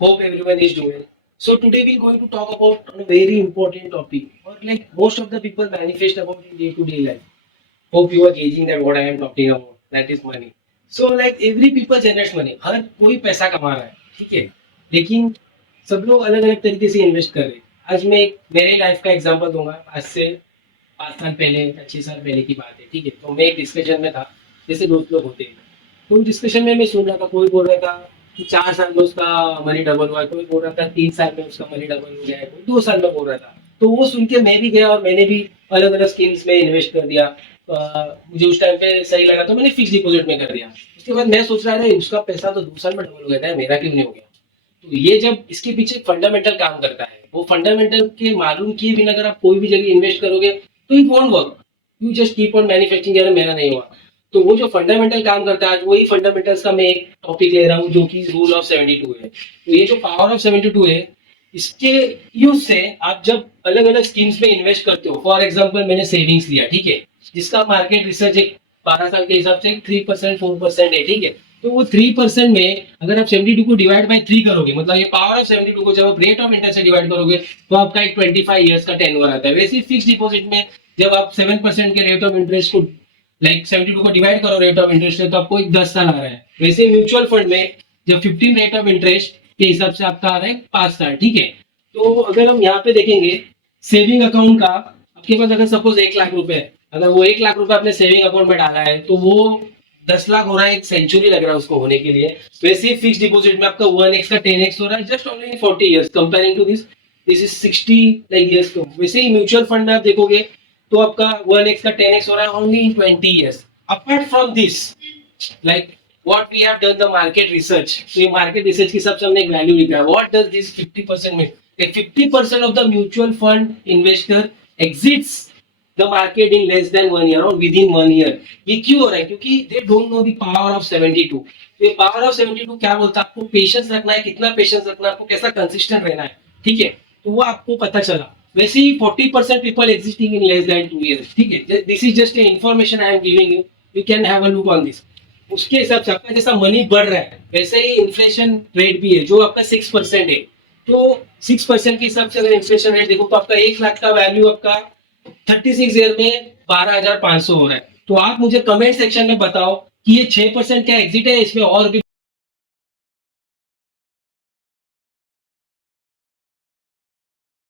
Hope everyone is doing. So today we're going to talk about a very important topic, or like most of the people manifest about in day-to-day life. Hope you are gauging that what I am talking about. That is money. So like every people generates money. हर कोई पैसा कमा रहा है, ठीक है. लेकिन सब लोग अलग अलग तरीके से इन्वेस्ट कर रहे हैं. आज मैं एक मेरे लाइफ का एग्जांपल दूंगा. आज से 5 साल पहले या 6 साल पहले की बात है, ठीक है. तो मैं एक डिस्कशन में था, जैसे दोस्त लोग होते हैं. तो डिस्कशन में मैं सुन रहा था, कोई बोल रहा था कि 4 साल में उसका मनी डबल हुआ है, कोई बोल रहा था 3 साल में उसका मनी डबल हो गया है, कोई 2 साल में बोल रहा था. तो वो सुन के मैं भी गया और मैंने भी अलग अलग स्कीम्स में इन्वेस्ट कर दिया. मुझे उस टाइम पे सही लगा तो मैंने फिक्स डिपॉजिट में कर दिया. उसके बाद मैं सोच रहा था उसका पैसा तो 2 साल में डबल हो गया था, मेरा क्यों नहीं हो गया. तो ये जब इसके पीछे फंडामेंटल काम करता है, वो फंडामेंटल के मालूम किए बिना अगर आप कोई भी जगह इन्वेस्ट करोगे तो it won't work. You just keep on manufacturing, यार मेरा नहीं हुआ. तो वो जो फंडामेंटल काम करता है, आज वही फंडामेंटल्स का मैं एक टॉपिक ले रहा हूँ जो कि रूल ऑफ 72 है. तो ये जो पावर ऑफ 72 है, इसके यूज से आप जब अलग अलग स्कीम्स में इन्वेस्ट करते हो, फॉर एग्जांपल मैंने सेविंग्स लिया, ठीक है, जिसका मार्केट रिसर्च एक 12 साल के हिसाब से 3% 4% है, ठीक है. तो वो 3% में अगर आप 72 को डिवाइड बाई 3 करोगे, मतलब ये पावर ऑफ 72 को जब आप रेट ऑफ इंटरेस्ट से डिवाइड करोगे तो आपका एक 25 ईयर्स का टेन्योर आता है. वैसे ही फिक्स डिपॉजिट में जब आप 7% के रेट ऑफ इंटरेस्ट को लाइक 72 को डिवाइड करो रेट ऑफ इंटरेस्ट से, तो आपको एक 10 साल आ रहा है. वैसे म्यूचुअल फंड में जब 15 रेट ऑफ इंटरेस्ट के हिसाब से आपका आ रहा है 5 साल, ठीक है. तो अगर हम यहाँ पे देखेंगे सेविंग अकाउंट का, आपके पास अगर सपोज 1 लाख रुपए है, अगर वो 1 लाख रुपए आपने सेविंग अकाउंट में डाला है तो वो 10 लाख हो रहा है, एक सेंचुरी लग रहा है उसको होने के लिए. वैसे फिक्स डिपॉजिट में आपका 1x का 10x हो रहा है just only in 40 years comparing to this is 60 like years. वैसे ही म्यूचुअल फंड में आप देखोगे तो आपका 1x का 10x हो रहा है only in 20 years. Apart from this, like what we have done the market research, तो ये मार्केट रिसर्च के हिसाब से हमने एक वैल्यू लिखा है. what does this 50% mean? 50% of the mutual fund investor exits the market in less than 1 year or within 1 year. ये क्यों हो रहा है? क्योंकि they don't know the power of 72. ये power of 72 क्या बोलता है? आपको पेशेंस रखना है, कितना पेशेंस रखना है, आपको कैसा कंसिस्टेंट रहना है, ठीक है. तो वो आपको पता चला. वैसे ही 40% people exiting in less than 2 years, ठीक है. this is just a information I am giving you. You can have a look on this. उसके हिसाब से आपका जैसा मनी बढ़ रहा है वैसे ही इन्फ्लेशन रेट भी है जो आपका 6% है. तो 6% के हिसाब से अगर इन्फ्लेशन रेट देखो तो आपका 1 लाख का वैल्यू आपका 36 ईयर में 12,500 हो रहा है. तो आप मुझे कमेंट सेक्शन में बताओ कि ये 6% क्या एग्जिट है, इसमें और भी